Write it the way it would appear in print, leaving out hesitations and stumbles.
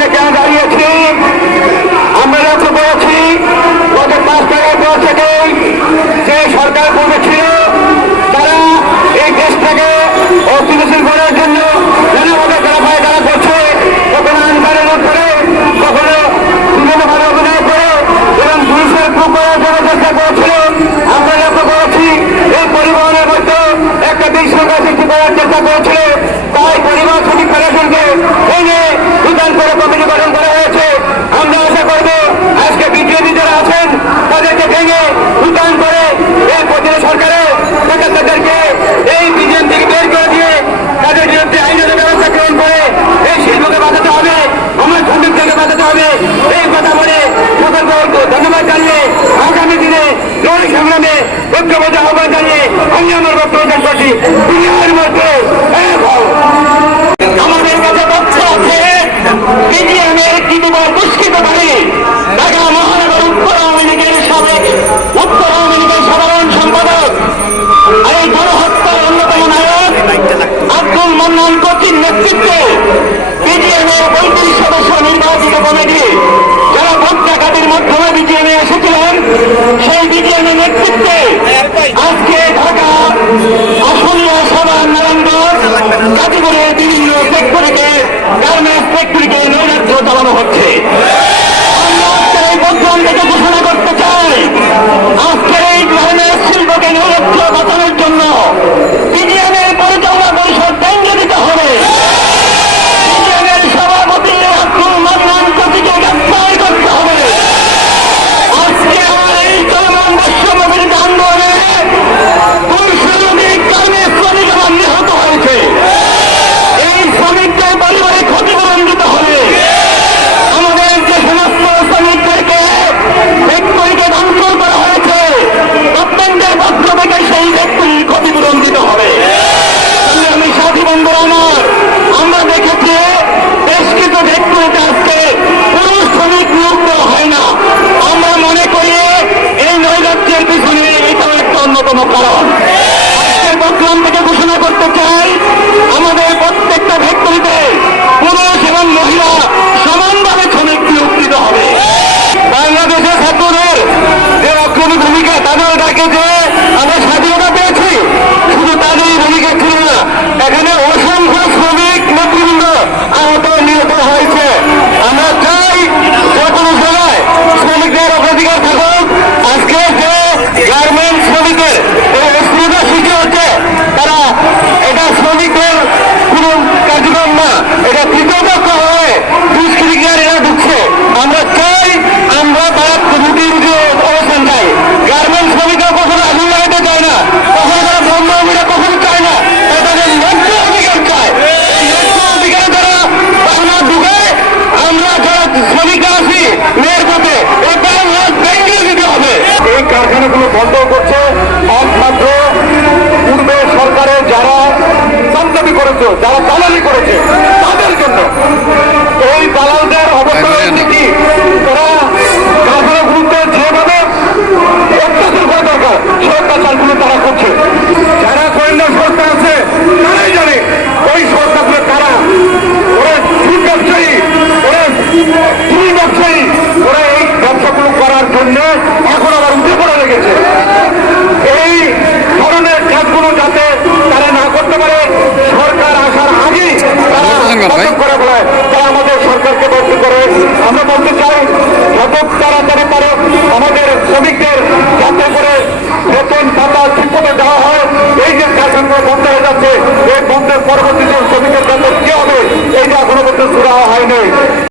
এখানে কেন দাঁড়িয়েছি? আমরা লক্ষ্য করেছি গত 5 তারিখের পর থেকেই যে সরকার পূর্বে ছিল তারা এই দেশটাকে অস্থিতিশীল করার জন্য নানাভাবে তারা করছে, কখনো আন্দোলন করে, কখনো বিভিন্নভাবে অভিনয় করে এবং পুলিশের খুব করার জন্য চেষ্টা করেছিল। আমরা লক্ষ্য করেছি এই পরিবহনের মধ্যে একটা বিশৃঙ্খলা সৃষ্টি করার চেষ্টা করেছিল। তাই পরিবহন শ্রমিক ফেডারেশনকে ভেঙে বিধান করে কমিটি গঠন করা হয়েছে। আমরা আশা করব আজকে বিজেপি যারা আছেন তাদেরকে ভেঙে বিধান করে এই প্রতিটি সরকারের নেতাদেরকে এই বিজেপি থেকে বের করে দিয়ে তাদের বিরুদ্ধে আইনের ব্যবস্থা গ্রহণ করে এই শিল্পকে বাঁচাতে হবে, আমার শ্রমিকদেরকে বাঁচাতে হবে। এই কথা বলে সকলকে ধন্যবাদ জানিয়ে আগামী দিনে লড়াই সংগ্রামে ঐক্যবদ্ধ আহ্বান জানিয়ে আমি আমার বক্তব্য শেষ করছি। দুনিয়ার মধ্যে আমাদের কাছে তথ্য আছে বিজিএমের তৃতীয়বার দুষ্কৃত করে ঢাকা মহানগর উত্তর আওয়ামী লীগের সাধারণ সম্পাদক এই গণহত্যার অন্যতম নায়ক আব্দুল মান্নান কর্তৃক নেতৃত্বে বিজিএমের 35 সদস্য নির্বাচিত কমিটি যারা ভোট ডাকাতির মাধ্যমে বিজিএমে এসেছিলেন সেই বিজিএমের নেতৃত্বে আজকে ঢাকা আশুলিয়া সাভার নারায়ণগঞ্জ গাজীপুরের বিভিন্ন ফ্যাক্টরিকে গার্মেন্টস ফ্যাক্টরিকে নৈরাজ্য চালানো হচ্ছে। আমরা আজকের এই প্রোগ্রাম থেকে ঘোষণা করতে চাই আজকের এই গার্মেন্টস শিল্পকে নৈরাজ্য বাঁচানোর জন্য বিজিএমের পরিচালনা পরিষদ ভেঙে দিতে হবে। বিজিএমের সভাপতি আব্দুল মান্নান কর্তৃকে গ্রেফতার করতে হবে। আজকে আমার এই চলমান বৈষম্য বিরোধী আন্দোলনে 200 শ্রমিক গার্মেন্টস শ্রমিক আমার নিহত হয়েছে। এই শ্রমিকদের পরিবারে ক্ষতিপূরণ দিতে হবে। আমাদের যে সমস্ত শ্রমিকদেরকে ফ্যাক্টরিকে ধ্বংস করা হয়েছে গভর্নমেন্টের পক্ষ থেকে সেই ফ্যাক্টরির ক্ষতিপূরণ দিতে হবে। আমি সাথী বন্ধুরা আমার, আমরা দেখেছি বেশ কিছু ফ্যাক্টরিতে আজকে পুরুষ শ্রমিক নিয়োগ দেওয়া হয় না। আমরা মনে করি এই নৈরাজ্যের পিছনে এটাও একটা অন্যতম কারণ। আজকের প্রোগ্রাম থেকে ঘোষণা করতে চাই আমাদের প্রত্যেকটা ফ্যাক্টরিতে পুরুষ এবং মহিলা সমানভাবে শ্রমিক নিয়োগ দিতে হবে। বাংলাদেশের ছাত্রদের যে অগ্রণী ভূমিকা তাদের ডাকে যে আমরা স্বাধীনতা পেয়েছি শুধু তাদেরই ভূমিকা ছিল না, এখানে অসংখ্য শ্রমিক নেতৃবৃন্দ আহত নিহত হয়েছে। আমরা চাই যে কোনো জায়গায় শ্রমিকদের অগ্রাধিকার থাকুক। আজকে যে গার্মেন্টস শ্রমিকের অস্থিরতা সৃষ্টি হচ্ছে তারা এটা শ্রমিকদের কোন কার্যক্রম না, এটা তৃতীয় পক্ষ হয়ে দুষ্কৃতিকারীরা ঢুকছে। আমরা চাই আমরা তারা রুটি অবস্থান চাই। গার্মেন্টস শ্রমিকরা কখনো আগুন লাগাতে চায় না, কখনো তারা ব্রহ্মীরা কখনো চায় না, তাদের ন্যায্য অধিকার চায়। ন্যায্য অধিকারে তারা বাংলা ঢুকে আমরা যারা শ্রমিকরা আছি মেয়ের পথে এই বাংলা ভেঙে দিতে হবে। এই কারখানাগুলো বন্ধ করছে একমাত্র পূর্বে সরকারের যারা চাঁদাবি করেছে, যারা দালালি করেছে তাদের জন্য। এই দালালদের অবস্থা হচ্ছে কি, তারা কারখানাগুলোতে যেভাবে অত্যাচার করা দরকার সে অত্যাচারগুলো তারা করছে। যারা গোয়েন্দা সংস্থা আছে তারাই জানে ওই সংস্থাগুলো কারা। ওরা সুদ ব্যবসায়ী, ওরা চুরি ব্যবসায়ী, ওরা এই ব্যবসাগুলো করার জন্য এখন আবার উঠে পড়া লেগেছে। এই ধরনের কাজগুলো যাতে তারা না করতে পারে সরকার আসার আগেই তারা করে বলায় তারা আমাদের সরকারকে বলতে করে। আমরা বলতে চাই যত তাড়াতাড়ি পারে আমাদের শ্রমিকদের যাতে করে বেতন ভাতা ঠিকমতো দেওয়া হয়। এই যে কারখানাগুলো বন্ধ হয়ে যাচ্ছে এই বন্ধের পরবর্তীতে শ্রমিকের বেতন কি হবে এইটা এখনো পর্যন্ত শুরু হয়নি।